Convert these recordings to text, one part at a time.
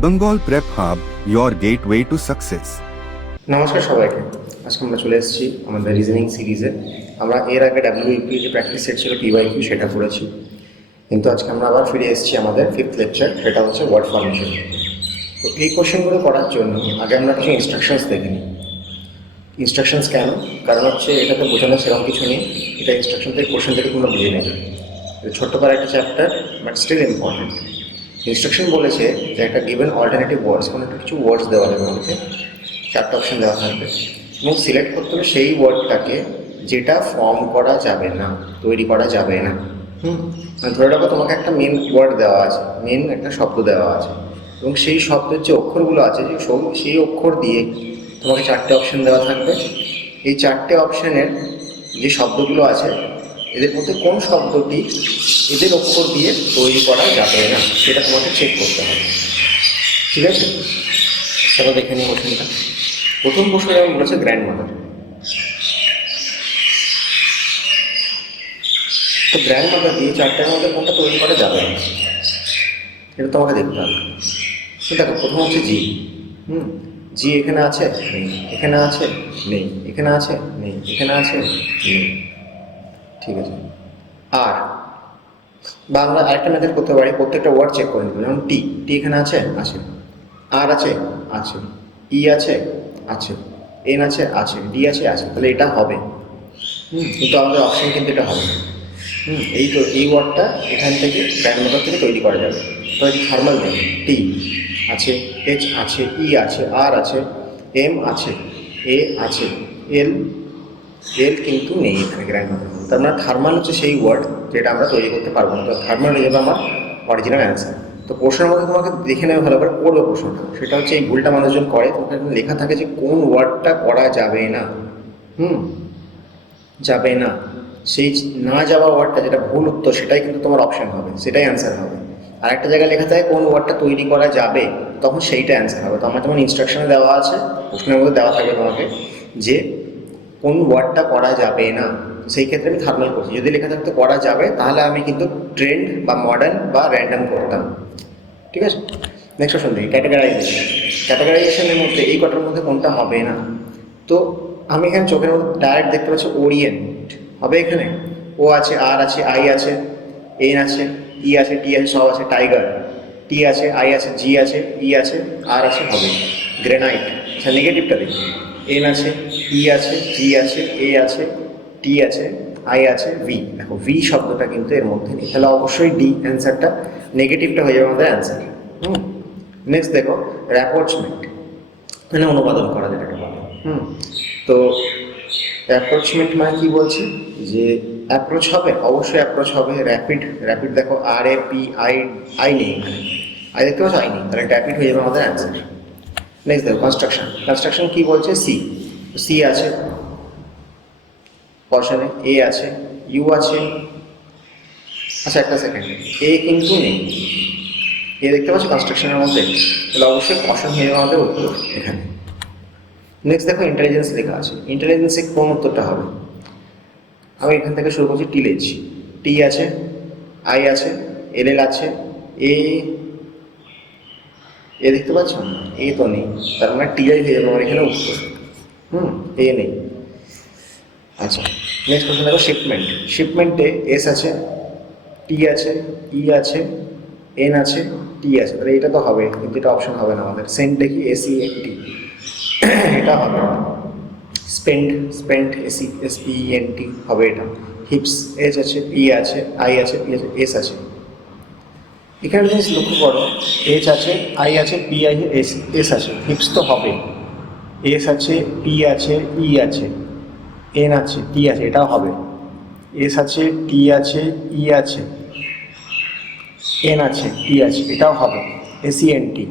Bengal Prep Hub, your gateway to success নমস্কার সবাইকে। আজকে আমরা চলে এসেছি আমাদের রিজনিং সিরিজে আমরা এর আগে ডাব্লিউপি যে প্র্যাকটিস সেট ছিল টিওয়াই কিউ সেটা করেছি কিন্তু আজকে আমরা আবার ফিরে এসেছি আমাদের ফিফথ লেকচার সেটা হচ্ছে ওয়ার্ড ফর্মেশন তো এই কোশ্চেনগুলো করার জন্য আগে আমরা কিছু ইনস্ট্রাকশনস দেখে নিই। ইনস্ট্রাকশনস কেন? কারণ হচ্ছে এটাতে বোঝানো সেরকম কিছু নেই। এটা ইনস্ট্রাকশন থেকে কোশ্চেন থেকে কোনো বুঝে এটা ছোট্ট করে একটা chapter but still important instruction বলেছে যে একটা গিভেন অল্টারনেটিভ ওয়ার্ডস কোনো একটা কিছু ওয়ার্ডস দেওয়া যাবে আমাকে চারটা অপশন দেওয়া থাকবে। এবং সিলেক্ট করতে হবে সেই ওয়ার্ডটাকে যেটা ফর্ম করা যাবে না, তৈরি করা যাবে না। হুম? মানে ধরে রাখো তোমাকে একটা মেন ওয়ার্ড দেওয়া আছে মেন একটা শব্দ দেওয়া আছে। এবং সেই শব্দের যে অক্ষরগুলো আছে, যে সেই অক্ষর দিয়ে তোমাকে চারটে অপশন দেওয়া থাকবে। এই চারটে অপশানের যে শব্দগুলো আছে এদের মধ্যে কোন শব্দটি এদের অক্ষর দিয়ে তৈরি করা যাবে না, সেটা তোমাকে চেক করতে হবে। ঠিক আছে? সেটা দেখে নিই কোশ্চেনটা প্রথম প্রশ্ন যেমন বলেছে গ্র্যান্ড মাদার তো গ্র্যান্ড মাদার দিয়ে চারটার মধ্যে কোনটা তৈরি করা যাবে না এটা তোমাকে দেখতে হবে। দেখো, প্রথম হচ্ছে জি হুম? জি এখানে আছে? নেই। এখানে আছে? নেই। এখানে আছে? নেই। এখানে আছে? নেই। ঠিক আছে। আর বাংলা আরেকটা মেথড করতে পারি, প্রত্যেকটা ওয়ার্ড চেক করে নেব। যেমন টি টি এখানে আছে আছে। আর আছে আছে। ই আছে আছে। এন আছে আছে। ডি আছে আছে। তাহলে এটা হবে। হুম, কিন্তু আমাদের অপশন কিন্তু এটা হবে হুম, এই তো, এই ওয়ার্ডটা এখান থেকে গ্র্যান্ডমাদার থেকে তৈরি করা যাবে। তো এই থার্মাল নেই টি আছে এইচ আছে ই আছে আর আছে এম আছে এ আছে। এল এল কিন্তু নেই এখানে গ্র্যান্ডমাদার তার মানে থার্মাল হচ্ছে সেই ওয়ার্ড যেটা আমরা তৈরি করতে পারব না। তো থার্মাল হয়ে যাবে আমার অরিজিনাল অ্যান্সার তো প্রশ্নের মধ্যে তোমাকে দেখে নেবে ভালো করে পড়বে প্রশ্নটা। সেটা হচ্ছে এই ভুলটা মানুষজন করে, তোমাকে লেখা থাকে যে কোন ওয়ার্ডটা করা যাবে না। হুম? যাবে না। সেই না যাওয়া ওয়ার্ডটা যেটা ভুল উত্তর, সেটাই কিন্তু তোমার অপশন হবে। সেটাই অ্যান্সার হবে। আর একটা জায়গায় লেখা থাকে কোন ওয়ার্ডটা তৈরি করা যাবে, তখন সেইটা অ্যান্সার হবে। তো আমার যেমন ইনস্ট্রাকশনে দেওয়া আছে, প্রশ্নের মধ্যে দেওয়া থাকবে তোমাকে যে কোন ওয়ার্ডটা করা যাবে না, সেই ক্ষেত্রে আমি থার্মাল করছি। যদি লেখা থাকতো করা যাবে, তাহলে আমি কিন্তু ট্রেন্ড বা মডার্ন বা র্যান্ডাম করতাম। ঠিক আছে? নেক্সট অপশন দেখি ক্যাটাগরাইজেশন ক্যাটাগরাইজেশনের মধ্যে এই কটার মধ্যে কোনটা হবে না? তো আমি এখানে চোখের মধ্যে ডাইরেক্ট দেখতে পাচ্ছি ওরিয়েন্ট হবে এখানে? ও আছে আর আছে আই আছে এন আছে ই আছে টি আছে, সব আছে টাইগার টি আছে আই আছে জি আছে ই আছে আর আছে, হবে। গ্রেনাইট আচ্ছা নেগেটিভটা দেখি। এন আছে ই আছে জি আছে এ আছে টি আছে আই আছে ভি দেখো ভি শব্দটা কিন্তু এর মধ্যে নেই। তাহলে অবশ্যই ডি অ্যান্সারটা নেগেটিভটা হয়ে যাবে আমাদের অ্যান্সার হুম? নেক্সট দেখো র্যাপোর্চমেন্ট মানে অনুবাদন করা যেটাকে বলে। হুম? তো অ্যাপ্রোচমেন্ট মানে কি বলছি? যে অ্যাপ্রোচ হবে, অবশ্যই অ্যাপ্রোচ হবে। র্যাপিড র্যাপিড দেখো আর এ পি আই আই নেই এখানে আই দেখতে পাচ্ছ? আই নেই। তাহলে র্যাপিড হয়ে যাবে আমাদের অ্যান্সার নেক্সট দেখো কনস্ট্রাকশন কনস্ট্রাকশন কি বলছে? সি সি আছে পশনে এ আছে ইউ আছে। আচ্ছা একটা সেকেন্ড এ কিন্তু নেই। এ দেখতে পাচ্ছ? কনস্ট্রাকশনের মধ্যে। তাহলে অবশ্যই কশন হয়ে যাবে আমাদের উত্তর এখানে। নেক্সট দেখো ইন্টেলিজেন্স লেখা আছে। ইন্টেলিজেন্সে কোন উত্তরটা হবে? আমি এখান থেকে শুরু করছি টিলেজ টি আছে আই আছে এল এল আছে এ এ দেখতে পাচ্ছ? এ তো নেই। তার মানে টি আই হয়ে যাবে আমার এখানে উত্তর। হুম এ নেই। আচ্ছা নেক্সট কোশ্চেন দেখো শিপমেন্ট শিপমেন্টে এস আছে টি আছে ই আছে এন আছে টি আছে। তাহলে এটা তো হবে, কিন্তু এটা অপশন হবে না আমাদের। সেন্টে কি এসি এন টি এটা হবে। Spend spend AC S P N T হবে এটা। হিপস এচ আছে পি আছে আই আছে পি আছে এস আছে। এখানে জিনিস লক্ষ্য করো এইচ আছে আই আছে পি আই এস এস আছে। হিপস তো হবে। এস আছে পি আছে ই আছে এন আছে টি আছে, এটাও হবে। এস আছে টি আছে ই আছে এন আছে টি আছে, এটাও হবে। এসি এন টি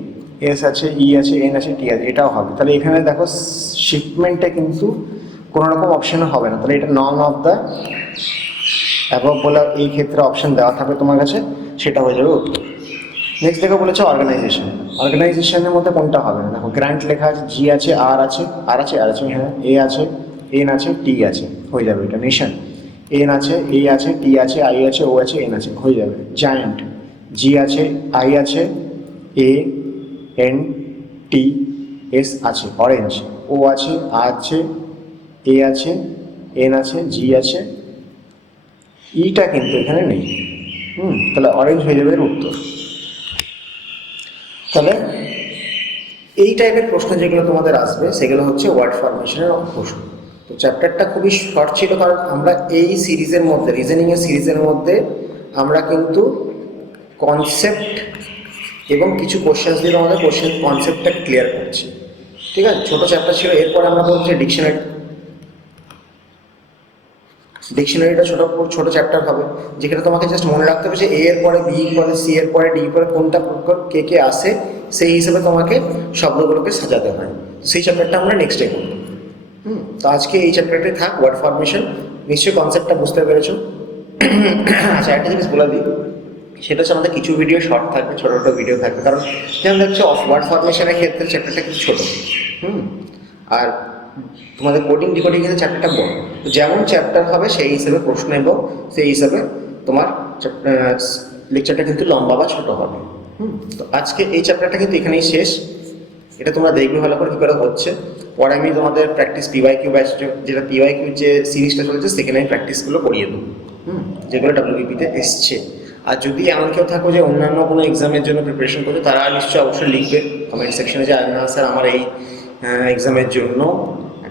এস আছে ই আছে এন আছে টি আছে, এটাও হবে। তাহলে এখানে দেখো শিপমেন্টে কিন্তু কোনো রকম অপশন হবে না। তাহলে এটা নন অফ দ্য অ্যাবভ বলে এই ক্ষেত্রে অপশন দেওয়া থাকবে তোমার কাছে, সেটা হয়ে যাবে নেক্সট দেখো বলেছে অর্গানাইজেশন অর্গানাইজেশনের মধ্যে কোনটা হবে? না দেখো গ্র্যান্ট লেখা আছে জি আছে আর আছে আর আছে আর আছে হ্যাঁ এ আছে এন আছে টি আছে, হয়ে যাবে এটা নেশন এন আছে এ আছে টি আছে আই আছে ও আছে এন আছে, হয়ে যাবে জায়ান্ট জি আছে আই আছে এ এন টি এস আছে অরেঞ্জ ও আছে আর আছে এ আছে এন আছে জি আছে ইটা কিন্তু এখানে নেই। হুম, তাহলে অরেঞ্জ হয়ে যাবে এর উত্তর। তাহলে এই টাইপের প্রশ্ন যেগুলো তোমাদের আসবে, সেগুলো হচ্ছে ওয়ার্ড ফরমেশনের প্রশ্ন। তো চ্যাপ্টারটা খুবই শর্ট ছিল কারণ আমরা এই সিরিজের মধ্যে রিজনিং এর সিরিজের মধ্যে আমরা কিন্তু কনসেপ্ট এবং কিছু কোশ্চেন্স দিয়ে আমাদের কোশ্চেন কনসেপ্টটা ক্লিয়ার করছি। ঠিক আছে? ছোটো চ্যাপ্টার ছিল, এরপর আমরা বলছি ডিকশনারি ডিকশনারিটা ছোট ছোট চ্যাপ্টার হবে, যেখানে তোমাকে জাস্ট মনে রাখতে হবে যে এ এর পরে বি এর পরে সি এর পরে ডি পরে কোনটা কোন- কে কে আসে সেই হিসেবে তোমাকে শব্দগুলোকে সাজাতে হয়। সেই চ্যাপ্টারটা আমরা নেক্সট ডে করব। হুম, তো আজকে এই চ্যাপ্টারটাই থাক ওয়ার্ড ফরমেশন নিশ্চয়ই কনসেপ্টটা বুঝতে পেরেছ। আচ্ছা একটা জিনিস বলে দিই। সেটা হচ্ছে আমাদের কিছু ভিডিও শর্ট থাকবে, ছোটো ছোটো ভিডিও থাকবে। কারণ যেমন দেখছ ওয়ার্ড ফরমেশনের ক্ষেত্রে চ্যাপ্টারটা কিন্তু ছোটো। হুম, আর তোমাদের কোডিং ডিকোডিং এর চ্যাপ্টারটা বড় যেমন চ্যাপ্টার হবে, সেই হিসেবে প্রশ্ন এবং সেই হিসাবে তোমার লেকচারটা কিন্তু লম্বা বা ছোট হবে। তো আজকে এই চ্যাপ্টারটা কিন্তু এখানেই শেষ। এটা তোমরা দেখবে ভালো করে কী করে হচ্ছে। পরে আমি তোমাদের প্র্যাকটিস পিওয়াই কিউ ব্যাচ যেটা পিওয়াই কিউ যে সিরিজটা চলেছে, সেখানে আমি প্র্যাকটিসগুলো করিয়ে দেবো। হুম, যেগুলো ডাব্লিউবিপিতে এসছে। আর যদি এমন কেউ থাকো যে অন্যান্য কোনো এক্সামের জন্য প্রিপারেশন করছে, তারা নিশ্চয়ই অবশ্যই লিখবে। কমেন্ট সেকশনে যে না স্যার আমার এই এক্সামের জন্য।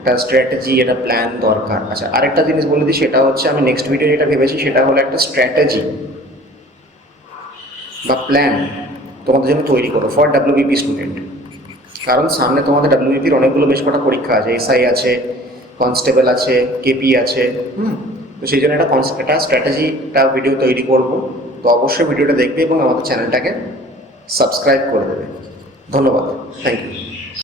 একটা স্ট্র্যাটেজি একটা প্ল্যান দরকার। আচ্ছা আরেকটা জিনিস বলে দিই, সেটা হচ্ছে আমি নেক্সট ভিডিও যেটা ভেবেছি, সেটা হলো একটা স্ট্র্যাটেজি বা প্ল্যান তোমাদের জন্য তৈরি করো ফর ডাব্লিউবিপি স্টুডেন্ট কারণ সামনে তোমাদের ডাব্লিউবিপির অনেকগুলো বেশ কটা পরীক্ষা আছে এসআই আছে কনস্টেবল আছে কেপি আছে, হুম? তো সেই জন্য একটা একটা স্ট্র্যাটেজি একটা ভিডিও তৈরি করব। তো অবশ্যই ভিডিওটা দেখবে এবং আমাদের চ্যানেলটাকে সাবস্ক্রাইব করে দেবে। ধন্যবাদ। Thank you